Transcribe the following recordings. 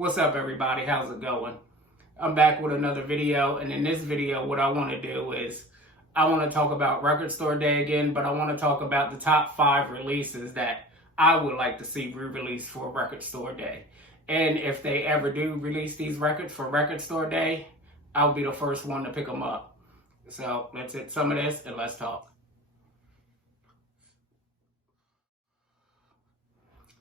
What's up, everybody? How's it going? I'm back with another video, and in this video what I want to do is I want to talk about Record Store Day again, but I want to talk about the top 5 releases that I would like to see re-released for Record Store Day. And if they ever do release these records for Record Store Day, I'll be the first one to pick them up. So let's hit some of this and let's talk.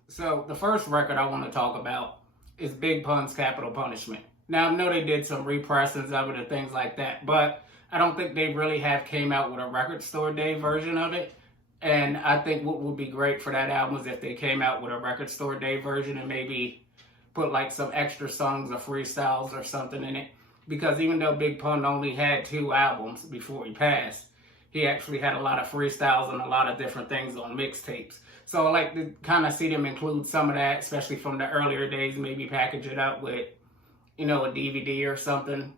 So the first record I want to talk about is Big Pun's Capital Punishment. Now, I know they did some repressings of it and things like that, but I don't think they really have came out with a Record Store Day version of it. And I think what would be great for that album is if they came out with a Record Store Day version and maybe put like some extra songs or freestyles or something in it. Because even though Big Pun only had 2 albums before he passed, he actually had a lot of freestyles and a lot of different things on mixtapes. So I like to kind of see them include some of that, especially from the earlier days, maybe package it up with, a DVD or something.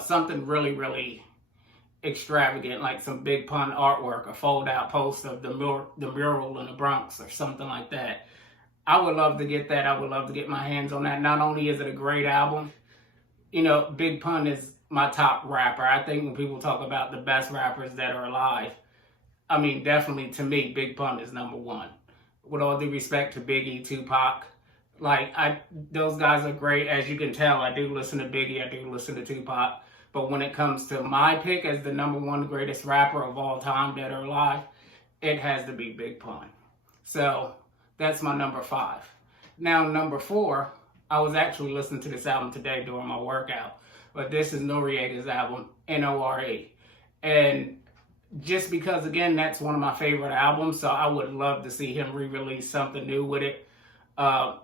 Something really, really extravagant, like some Big Pun artwork, a fold-out poster of the mural in the Bronx or something like that. I would love to get that. I would love to get my hands on that. Not only is it a great album, Big Pun is my top rapper. I think when people talk about the best rappers that are alive, definitely to me, Big Pun is number 1. With all due respect to Biggie, Tupac, those guys are great. As you can tell, I do listen to Biggie, I do listen to Tupac. But when it comes to my pick as the number 1 greatest rapper of all time that are alive, it has to be Big Pun. So that's my number 5. Now, number 4, I was actually listening to this album today during my workout. But this is Noriega's album, N-O-R-E. And just because, again, that's one of my favorite albums, so I would love to see him re-release something new with it. I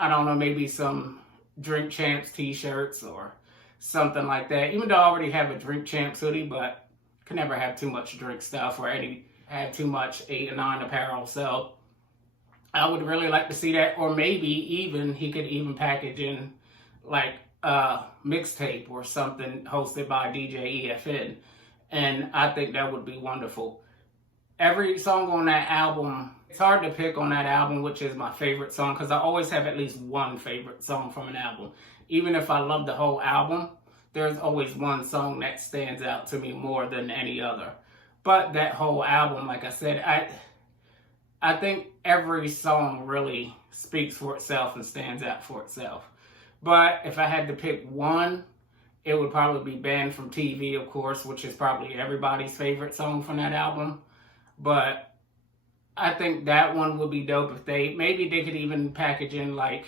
don't know, maybe some Drink Champs t-shirts or something like that. Even though I already have a Drink Champs hoodie, but can never have too much drink stuff or have too much 8 and 9 apparel. So I would really like to see that, or maybe even he could even package in like a mixtape or something hosted by DJ EFN. And I think that would be wonderful. Every song on that album, it's hard to pick on that album, which is my favorite song, because I always have at least one favorite song from an album. Even if I love the whole album, there's always one song that stands out to me more than any other. But that whole album, like I said, I think every song really speaks for itself and stands out for itself. But if I had to pick one, it would probably be Banned from TV, of course, which is probably everybody's favorite song from that album. But I think that one would be dope if maybe they could even package in like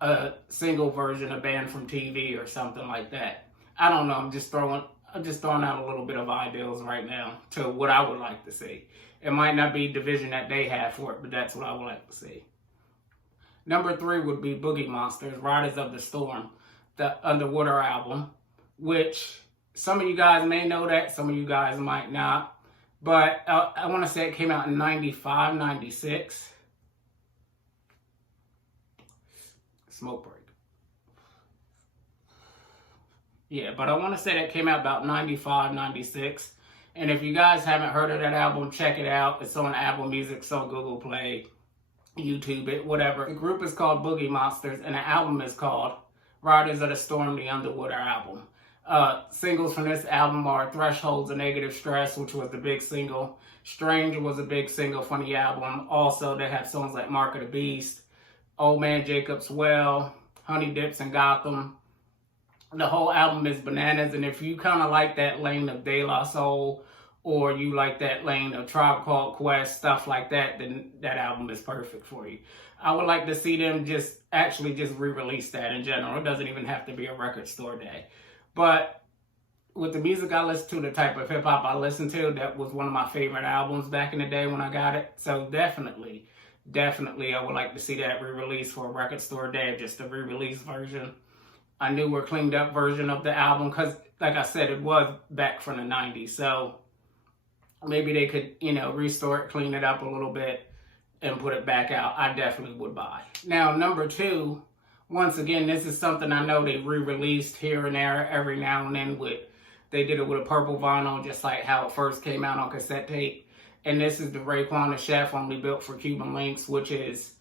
a single version of Banned from TV or something like that. I don't know. I'm just throwing out a little bit of ideas right now to what I would like to see. It might not be the vision that they have for it, but that's what I would like to see. Number 3 would be Boogie Monsters, Riders of the Storm, the Underwater album, which some of you guys may know that, some of you guys might not. But I want to say it came out in 95, 96. Smoke break. Yeah, but I want to say that came out about 95, 96. And if you guys haven't heard of that album, check it out. It's on Apple Music, it's on Google Play, YouTube, it, whatever. The group is called Boogie Monsters, and the album is called Riders of the Storm, the Underwater album. Singles from this album are Thresholds of Negative Stress, which was the big single. Strange was a big single from the album. Also, they have songs like Mark of the Beast, Old Man Jacob's Well, Honey Dips and Gotham. The whole album is bananas, and if you kind of like that lane of De La Soul, or you like that lane of Tribe Called Quest, stuff like that, then that album is perfect for you. I would like to see them just re-release that in general. It doesn't even have to be a Record Store Day. But with the music I listen to, the type of hip-hop I listen to, that was one of my favorite albums back in the day when I got it. So definitely, I would like to see that re-release for a Record Store Day, just a re-release version. A newer, cleaned up version of the album, because, like I said, it was back from the 90s. So maybe they could, restore it, clean it up a little bit, and put it back out. I definitely would buy. Now, number 2, once again, this is something I know they re-released here and there every now and then. They did it with a purple vinyl, just like how it first came out on cassette tape. And this is the Raekwon the Chef, only built for Cuban Links, which is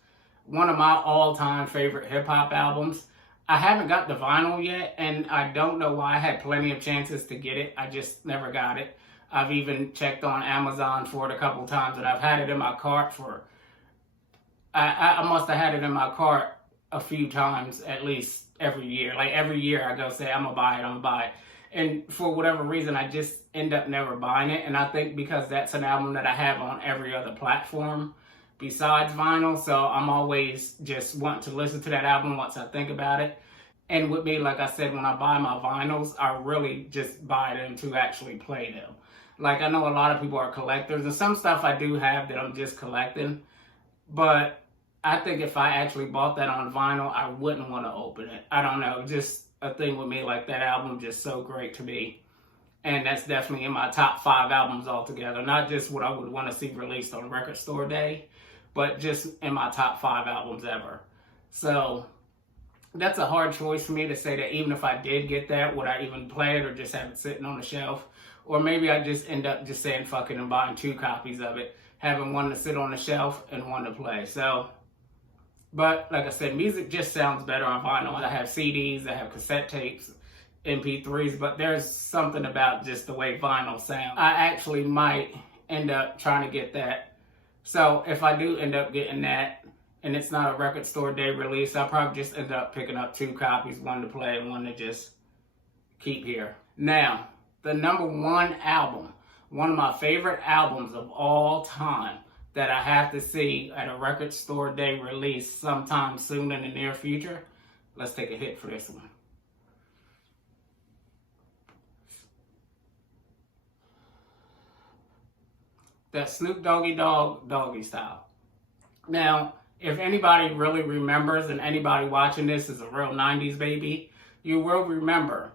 one of my all-time favorite hip-hop albums. I haven't got the vinyl yet, and I don't know why. I had plenty of chances to get it. I just never got it. I've even checked on Amazon for it a couple times, and I've had it in my cart for... I must have had it in my cart a few times, at least every year. Like, every year I go say, I'm going to buy it, I'm going to buy it. And for whatever reason, I just end up never buying it. And I think because that's an album that I have on every other platform besides vinyl. So I'm always just wanting to listen to that album once I think about it. And with me, like I said, when I buy my vinyls, I really just buy them to actually play them. Like, I know a lot of people are collectors, and some stuff I do have that I'm just collecting. But I think if I actually bought that on vinyl, I wouldn't want to open it. I don't know, just a thing with me, like that album just so great to me. And that's definitely in my top 5 albums altogether. Not just what I would want to see released on Record Store Day, but just in my top 5 albums ever. So that's a hard choice for me to say that even if I did get that, would I even play it or just have it sitting on the shelf? Or maybe I just end up just saying fuck it and buying 2 copies of it, having one to sit on the shelf and one to play. So, but like I said, music just sounds better on vinyl. I have CDs, I have cassette tapes, MP3s, but there's something about just the way vinyl sounds. I actually might end up trying to get that. So if I do end up getting that, and it's not a Record Store Day release, I'll probably just end up picking up 2 copies, one to play and one to just keep here. Now, the number 1 album, one of my favorite albums of all time that I have to see at a Record Store Day release sometime soon in the near future. Let's take a hit for this one. That's Snoop Doggy Dogg, Doggy Style. Now, if anybody really remembers, and anybody watching this is a real 90s baby, you will remember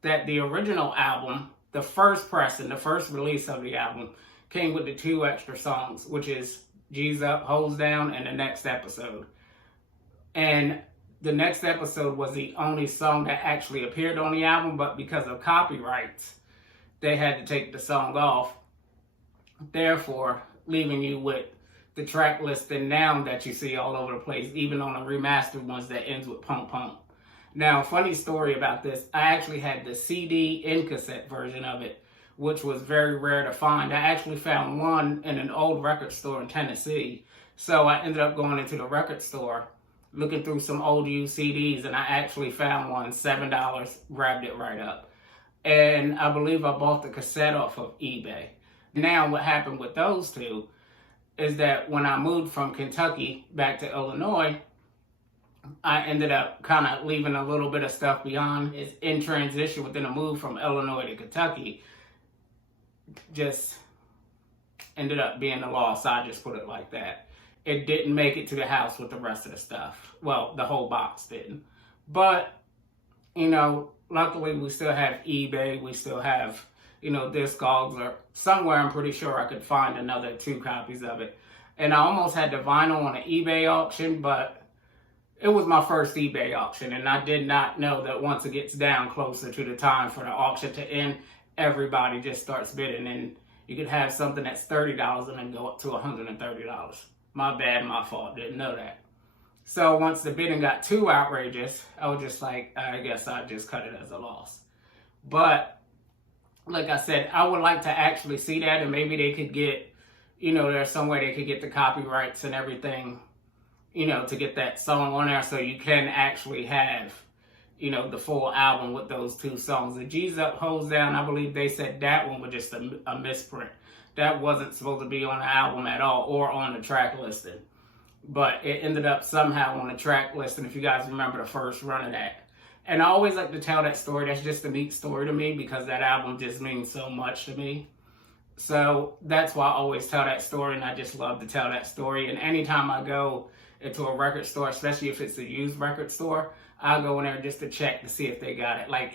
that the original album, the first pressing, the first release of the album, came with the 2 extra songs, which is G's Up, Hoes Down, and The Next Episode. And The Next Episode was the only song that actually appeared on the album, but because of copyrights, they had to take the song off, therefore leaving you with the track listing now that you see all over the place, even on the remastered ones that ends with Pump Pump. Now, funny story about this, I actually had the CD and cassette version of it, which was very rare to find. I actually found one in an old record store in Tennessee. So I ended up going into the record store, looking through some old used CDs, and I actually found one, $7, grabbed it right up. And I believe I bought the cassette off of eBay. Now what happened with those 2 is that when I moved from Kentucky back to Illinois, I ended up kind of leaving a little bit of stuff behind. It's in transition within a move from Illinois to Kentucky. Just ended up being a loss. I just put it like that. It didn't make it to the house with the rest of the stuff. Well, the whole box didn't. But, you know, luckily we still have eBay. We still have, you know, Discogs, or somewhere I'm pretty sure I could find another 2 copies of it. And I almost had the vinyl on an eBay auction, but it was my first eBay auction, and I did not know that once it gets down closer to the time for the auction to end, everybody just starts bidding, and you could have something that's $30 and then go up to $130. My bad, my fault, didn't know that. So once the bidding got too outrageous, I was just like, I guess I'd just cut it as a loss. But like I said, I would like to actually see that, and maybe they could get, you know, there's some way they could get the copyrights and everything, you know, to get that song on there so you can actually have, you know, the full album with those 2 songs. The G's Up, Hoes Down, I believe they said that one was just a misprint. That wasn't supposed to be on the album at all or on the track listing. But it ended up somehow on the track listing, if you guys remember the first run of that. And I always like to tell that story. That's just a neat story to me because that album just means so much to me. So that's why I always tell that story, and I just love to tell that story. And anytime I go into a record store, especially if it's a used record store, I'll go in there just to check to see if they got it. Like,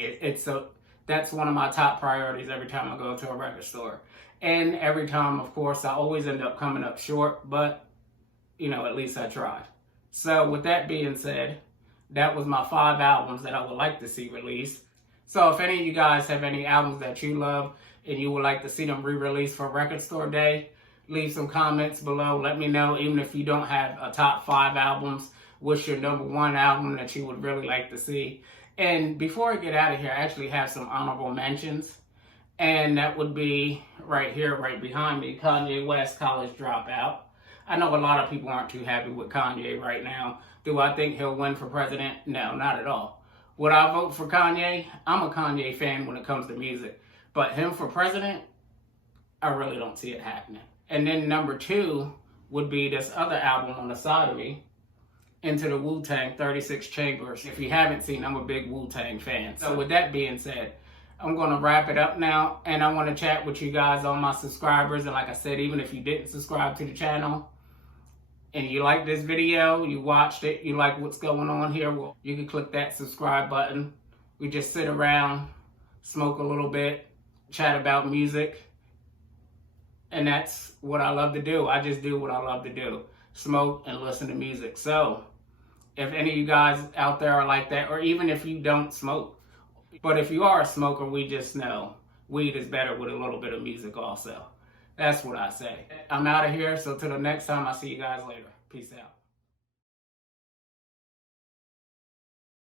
that's one of my top priorities every time I go to a record store. And every time, of course, I always end up coming up short, but, you know, at least I tried. So with that being said, that was my 5 albums that I would like to see released. So if any of you guys have any albums that you love and you would like to see them re-released for Record Store Day, Leave some comments below. Let me know, even if you don't have a top 5 albums, what's your number 1 album that you would really like to see. And before I get out of here, I actually have some honorable mentions. And that would be right here, right behind me, Kanye West, College Dropout. I know a lot of people aren't too happy with Kanye right now. Do I think he'll win for president? No, not at all. Would I vote for Kanye? I'm a Kanye fan when it comes to music. But him for president, I really don't see it happening. And then number 2 would be this other album on the side of me, Into the Wu-Tang, 36 Chambers. If you haven't seen, I'm a big Wu-Tang fan. So with that being said, I'm going to wrap it up now, and I want to chat with you guys, all my subscribers. And like I said, even if you didn't subscribe to the channel and you like this video, you watched it, you like what's going on here, well, you can click that subscribe button. We just sit around, smoke a little bit, chat about music, and that's what I love to do. I just do what I love to do, smoke and listen to music. So if any of you guys out there are like that, or even if you don't smoke, but if you are a smoker, we just know weed is better with a little bit of music also. That's what I say. I'm out of here, so till the next time, I'll see you guys later. Peace out.